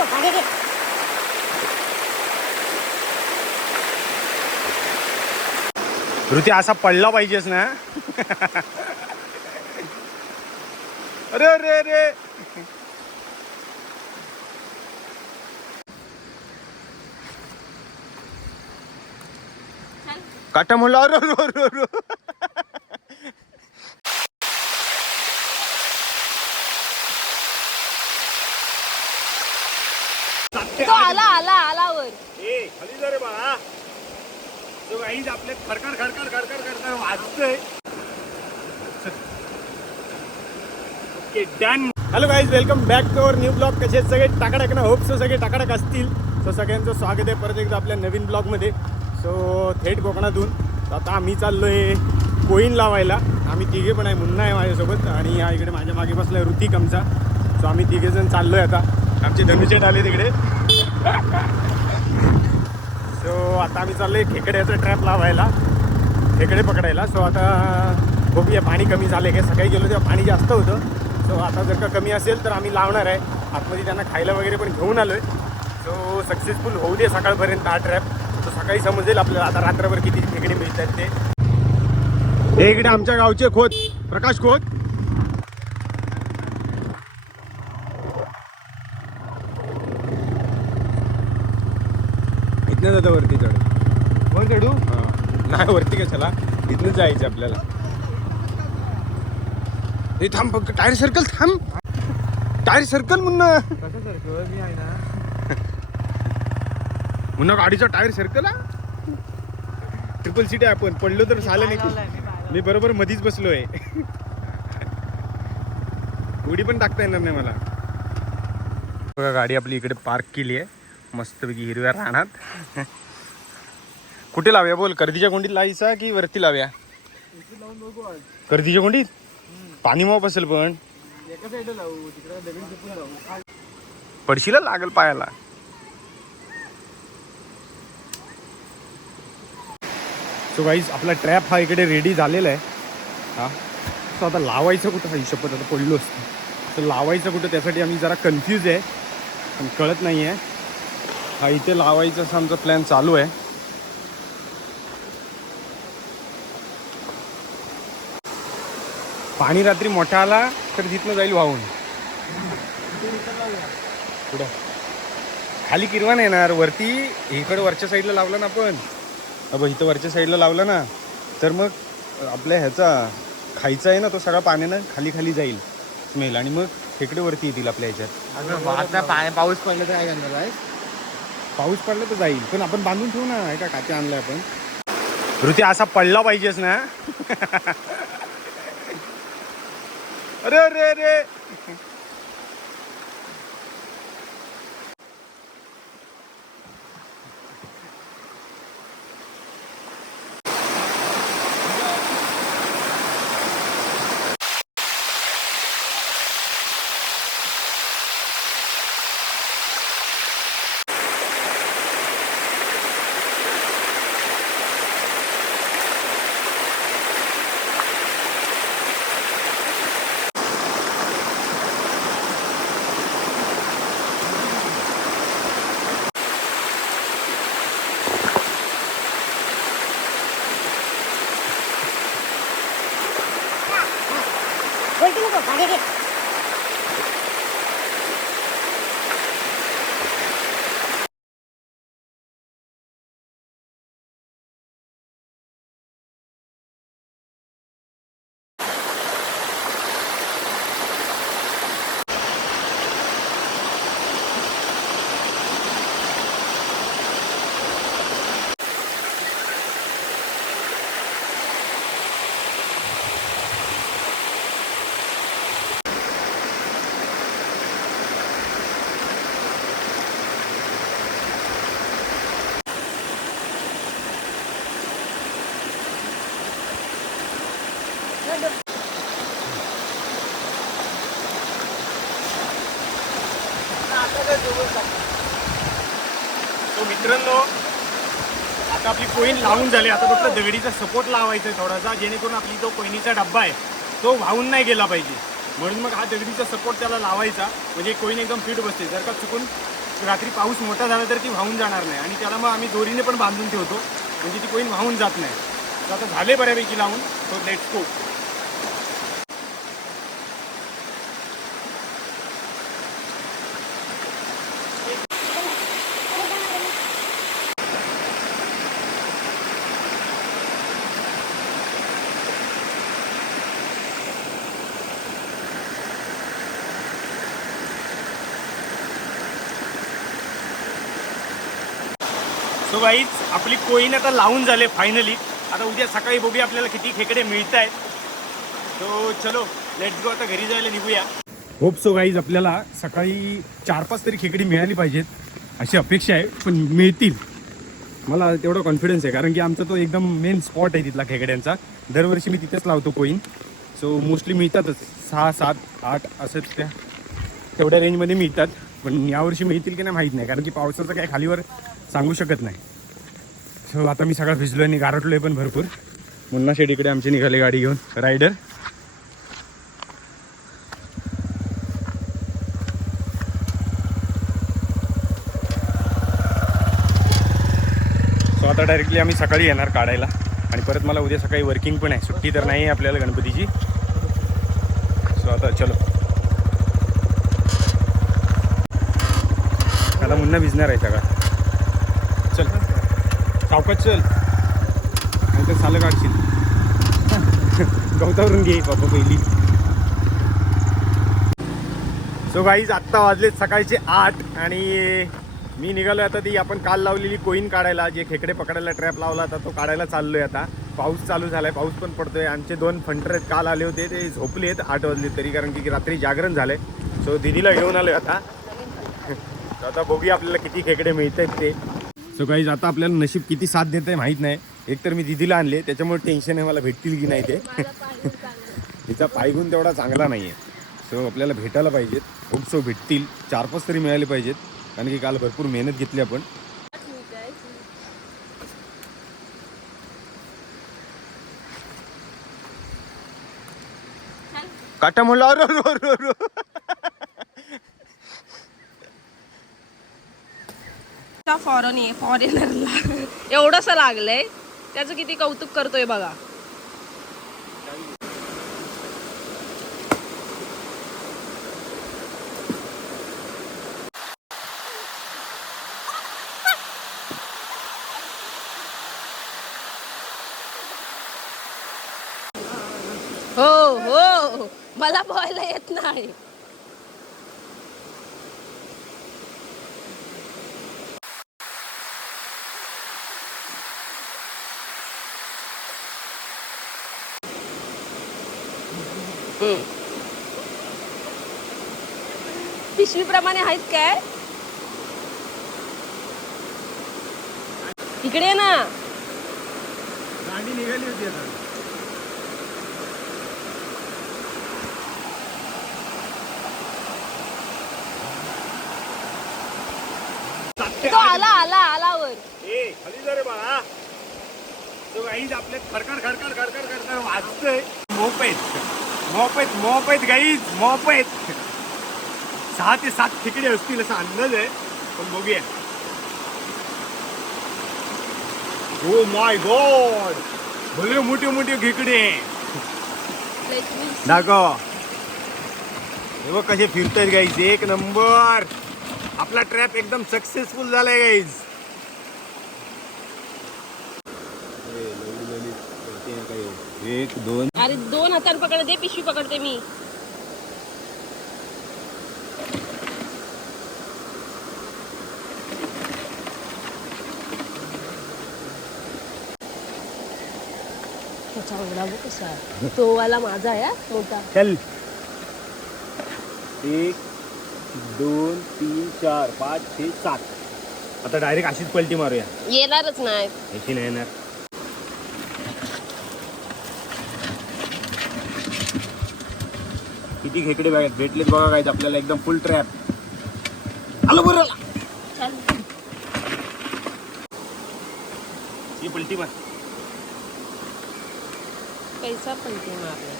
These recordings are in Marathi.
नको मागे घे ऋती असा पडला पाहिजेस ना. अरे अरे अरे. काटा म्हणलं अरे अरे अरे अरे तो आला आला आला वर ए खाली जा रे बाळा काहीच आपले खडखड खडखड खडखड खडखड वाजतंय. Okay done hello guys welcome back to our new blog कसे सगळे? टाकाटाक ना होप सो सगळे टाकडक असतील. सो सगळ्यांचं स्वागत आहे परत एकदा आपल्या नवीन ब्लॉगमध्ये सो थेट कोकणातून. आता आम्ही चाललो आहे कोईन लावायला. आम्ही तिघे पण आहे मुन्ना आहे माझ्यासोबत आणि या इकडे माझ्या मागे बसला आहे ऋतिक आमचा. सो आम्ही तिघेजण चाललो आहे आता. आमचे धनुचेट आले तिकडे आता आम्ही चाललोय खेकड्याचा ट्रॅप लावायला. खेकडे पकडायला. सो आता बघूया पाणी कमी झाले काय सकाळी गेलो तेव्हा पाणी जास्त होतं. सो आता जर का कमी असेल तर आम्ही लावणार आहे. आतमध्ये त्यांना खायला वगैरे पण घेऊन आलो आहे सो सक्सेसफुल होऊ दे सकाळपर्यंत हा ट्रॅप तो सकाळी समजेल आपल्याला आता रात्रभर किती खेकडे मिळतात ते. हे इकडे आमच्या गावचे खोत. प्रकाश खोत. इथनं जातं वरती चढ? कोण चढू नाही वरती कशाला? इथनं जायचं आपल्याला. हे थांब फक्त टायर सर्कल थांब. Tyre circle Munna. कसं सर मी आहे ना. मुन्ना गाडीचा टायर सर्कल हा? ट्रिपल सीट आहे आपण. पडलो तर झालं नाही मी बरोबर मधीच बसलोय. उडी पण टाकता येणार नाही मला. बघा गाडी आपली इकडे पार्क केली आहे. मस्तपैकी हिरव्या रानात. कुठे लावूया बोल? कर्दीच्या कोंडीत लावायचा की वरती लावूया? कर्दीच्या कोंडीत? पाणी मॉप असेल पण. पडशीला लागल पायाला. सो गाईज आपला ट्रॅप हा इकडे रेडी झालेला आहे. हा. सो आता लावायचं कुठं? हा शपथ आता पडलो असतं. तर लावायचं कुठं? त्यासाठी आम्ही जरा कन्फ्यूज आहे. पण कळत नाही आहे हा इथे लावायचा असा आमचा प्लॅन चालू आहे. पाणी रात्री मोठा आला तर तिथनं जाईल वाहून. पुढं. खाली किरवा नाही येणार वरती इकडं वरच्या साईडला लावलं ना आपण. अब इथं वरच्या साईडला लावलं ना तर मग आपल्या ह्याचा खायचा आहे ना तो सगळा पाण्यानं खाली खाली जाईल स्मेल आणि मग खेकडे वरती येतील आपल्या ह्याच्यात. पाऊस पडला तर काय करणार आहे पाऊस पडला तर जाईल. पण आपण बांधून ठेवू ना. का काते आणलंय आपण. ऋती असा पडला पाहिजेस ना. अरे अरे अरे. वरती नको मागे तो मित्रांनो आता आपली कोईन लावून झाली. आता फक्त दगडीचा सपोर्ट लावायचा आहे थोडासा जेणेकरून आपली जो कोयनीचा डब्बा आहे तो वाहून नाही गेला पाहिजे. म्हणून मग हा दगडीचा सपोर्ट त्याला लावायचा. म्हणजे कोईन एकदम फिट बसते जर का चुकून रात्री पाऊस मोठा झाला तर ती वाहून जाणार नाही. आणि त्याला मग आम्ही दोरीने पण बांधून ठेवतो. म्हणजे ती कोईन वाहून जात नाही. तर आता झाले बऱ्यापैकी लावून. तो लेट्स सो गाईज आपली कोईन आता लावून झाले फायनली आता उद्या सकाळी बघूया आपल्याला किती खेकडे मिळत आहेत सो चलो लेट्स गो आता घरी जायला निघूया. होप सो गाईज आपल्याला सकाळी चार पाच तरी खेकडी मिळाली पाहिजेत. अशी अपेक्षा आहे पण मिळतील. मला तेवढा कॉन्फिडन्स आहे कारण की आमचा तो एकदम मेन स्पॉट आहे तिथला खेकड्यांचा. दरवर्षी मी तिथेच लावतो कोईन सो मोस्टली मिळतातच. सहा सात आठ असंच त्या. तेवढ्या रेंजमध्ये मिळतात. पण यावर्षी मिळतील की नाही माहीत नाही कारण की पावसाचं काय खालीवर सांगू शकत नाही. सो आता मी सगळं भिजलो आणि गारटलो आहे पण भरपूर. मुन्ना शेडीकडे आमची निघाले गाडी घेऊन. रायडर सो आता डायरेक्टली आम्ही सकाळी येणार काढायला. आणि परत मला उद्या सकाळी वर्किंग पण आहे. सुट्टी तर नाही आहे आपल्याला गणपतीची. सो आता चलो. आता मुन्ना भिजणार आहे सगळा. चल. सावकाश चल. नाही तर सालं काढशील. गवतावरून घे बाबा पहिली. सो गाईज आत्ता वाजलेत सकाळचे आठ आणि मी निघालो आता ती आपण काल लावलेली कोईन काढायला जे खेकडे पकडायला ट्रॅप लावला होता तो काढायला चाललोय आता. पाऊस चालू झालाय पाऊस पण पडतोय. आमचे दोन फंटर आहेत काल आले होते ते झोपले आहेत आठ वाजले तरी कारण की रात्री जागरण झालंय. सो दिदीला घेऊन आलोय आता. तर आता बघूया आपल्याला किती खेकडे मिळत आहेत ते. सो काही आता आपल्याला नशीब किती साथ देत आहे माहीत नाही. एक तर मी दिदीला आणले त्याच्यामुळे टेन्शन आहे मला भेटतील की नाही ते. तिचा पायगुण तेवढा चांगला नाही आहे सो आपल्याला भेटायला पाहिजेत. खूप सो भेटतील. चार पाच तरी मिळाले पाहिजेत. कारण की काल भरपूर मेहनत घेतली आपण. काटा म्हणलं अरे अरे, अरे, अरे. फॉरेन आहे फॉरेनरला एवढंसं लागलंय. त्याचं किती कौतुक करतोय बघा. हो हो. मला पोहायला येत नाही. पिशवीप्रमाणे आहेत काय? इकडे ना. दांडी निघाली होती आता. तो आला आला आला वर ए खाली जा रे बाळा. तो आपले खडखड खडखड खडखड खडखड वाजतोय. मोप आहेत. मोप आहेत गाईज मोप सहा ते सात खेकडे असतील असा अंदाज आहे पण बघूया हो माय गॉड भले मोठे मोठे खेकडे दाखव हे बघ कसे फिरतायत गाईज एक नंबर आपला ट्रॅप एकदम सक्सेसफुल झालाय गाईज एक दोन अरे दोन हातान पकड दे पिशवी पकडते मी. त्याचा कसा. तो वाला माझा आहे हा, मोठा. चल. एक दोन तीन चार पाच छे सात. आता डायरेक्ट अशीच पलटी मारूया. येणारच नाही. याची नाही येणार. किती खेकडे बघा भेटलेत बघा काय आपल्याला एकदम फुल ट्रॅप आलो बरं. ही पलटी मार. पैसा ते मारला.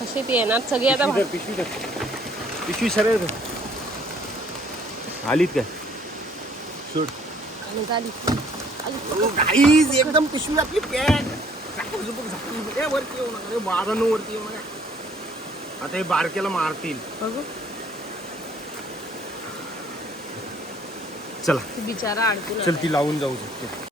कशी ती येणार? सगळी आता पिशवी धर, पिशवी धर. पिशवी सरळ धर. आलीत काय? सोड. आणि झाली. गाईज एकदम पिशवी आपली पॅक वरती येऊ नका. रे बारानं वरती येऊ नका. आता हे बारकेला मारतील. चला. बिचारा अडकून चल ती लावून जाऊ शकते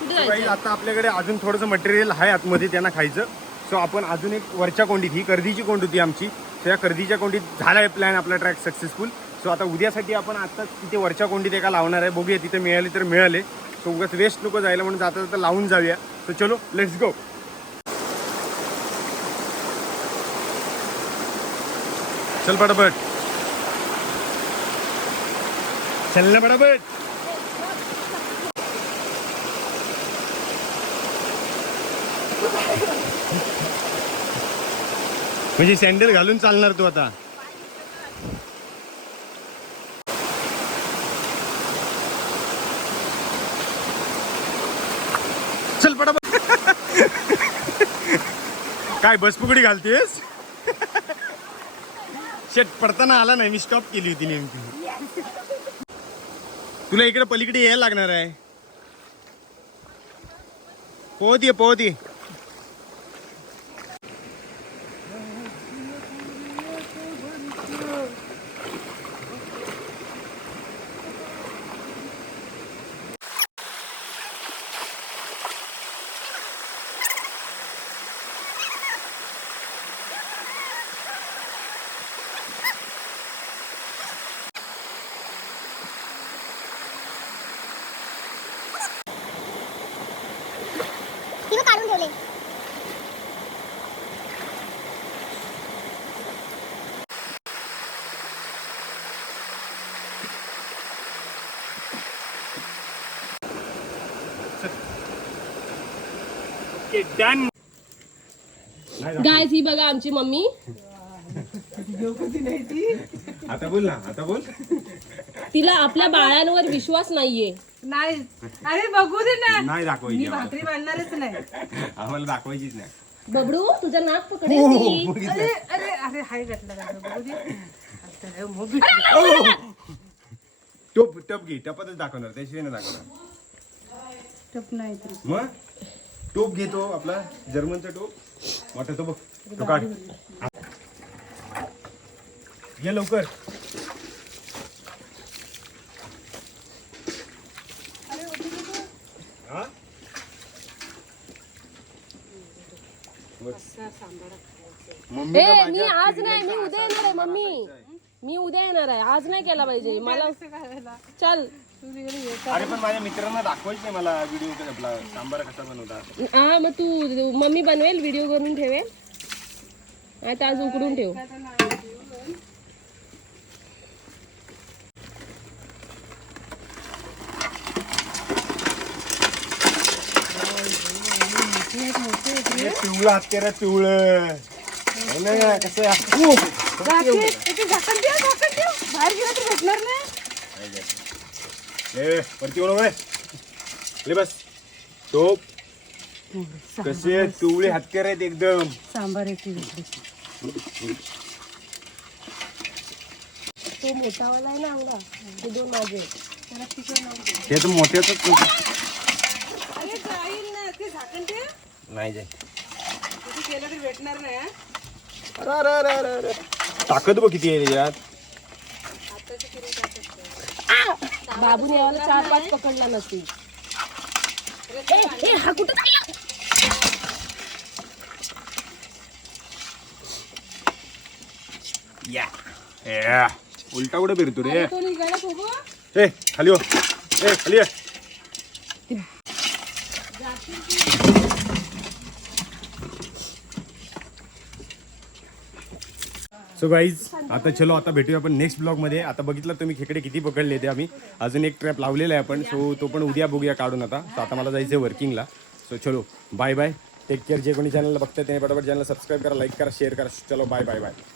कुठे काही जायचं आता आपल्याकडे अजून थोडंसं मटेरियल आहे आतमध्ये त्यांना खायचं. सो आपण अजून एक वरच्या कोंडीत ही कर्दीची कोंड होती आमची. सो या कर्दीच्या कोंडीत झाला आहे प्लॅन आपला ट्रॅक सक्सेसफुल सो आता उद्यासाठी आपण आत्ताच तिथे वरच्या कोंडीत एका लावणार आहे. बघूया तिथे मिळाले तर मिळाले. सो उगाच वेस्ट नको जायला म्हणून जाता जाता लावून जाऊया. सो चलो लेट्स गो चल पटापट. चल ना पटापट. म्हणजे सँडल घालून चालणार तू आता. चल पडा काय बसपुकडी घालतेस? शेट पडताना आला नाही मी स्टॉप केली होती नेमकी. तुला इकडे पलीकडे यायला लागणार आहे. पोहत ये पोहत ये गायस ही बघा आमची मम्मी. आता बोल ना आता बोल. तिला आपल्या बाळांवर विश्वास नाहीये. नाही. अरे बघू दे ना. नाही दाखवायची मी. भाकरी बांधणारच नाही. आम्हाला दाखवायचीच नाही. बबडू तुझं नाक हो, पकडेल अरे अरे अरे हाय घातला का बघू दे. आता मग भेटली. टोप टप घे टपातच दाखवणार त्याशिवाय नाही दाखवणार. टप नाही तरी. मग? टोप घेतो आपला जर्मनचा टोप. मोठा तो बघ तो काढ. ये लवकर. ए मी आज नाही मी उद्या येणार आहे मम्मी. मी उद्या येणार आहे. आज नाही केला पाहिजे. मला चल. अरे पण माझ्या मित्रांना दाखवायच नाही मला व्हिडिओ आपला सांबार कसा बनवता हा मग तू मम्मी बनवेल व्हिडिओ करून ठेवेल. आता आज उकडून ठेव हे पिवळं हात तेरा पिवळं. हो ना, कसं आहे? ओ! झाकण झाकण द्या झाकण द्या बाहेर गेला तर भेटणार नाही. ए, वरती येऊ नको रे. ले बस. टोप. कसे? पिवळे हत्यार आहेत एकदम. सांबार येते तो मोठावाला आहे ना ते दोन माझे हे तर मोठ्याच ते नाही जाय तू केलं तर भेटणार नाही हा? अरे अरे अरे अरे अरे. ताकद बघ किती आहे? त्याच्यात बाबूने यावाला चार पाच पकडला नसतील ए, ए, हा कुठं चालला? या. उलटा उडे फिरतो रे? तो निघाला बघू ए खाली हो. ए खाली ये. सो गाईज आता चलो आता भेटूया आपण नेक्स्ट ब्लॉगमध्ये आता बघितलं तुम्ही खेकडे किती पकडले ते आम्ही. अजून एक ट्रॅप लावलेला आहे आपण. सो तो पण उद्या बघूया काढून आता. तर आता मला जायचं आहे वर्किंगला सो चलो बाय बाय टेक केअर जे कोणी चॅनलला बघताय त्याने पटापट चॅनल सबस्क्राईब करा लाईक करा शेअर करा. चलो बाय बाय बाय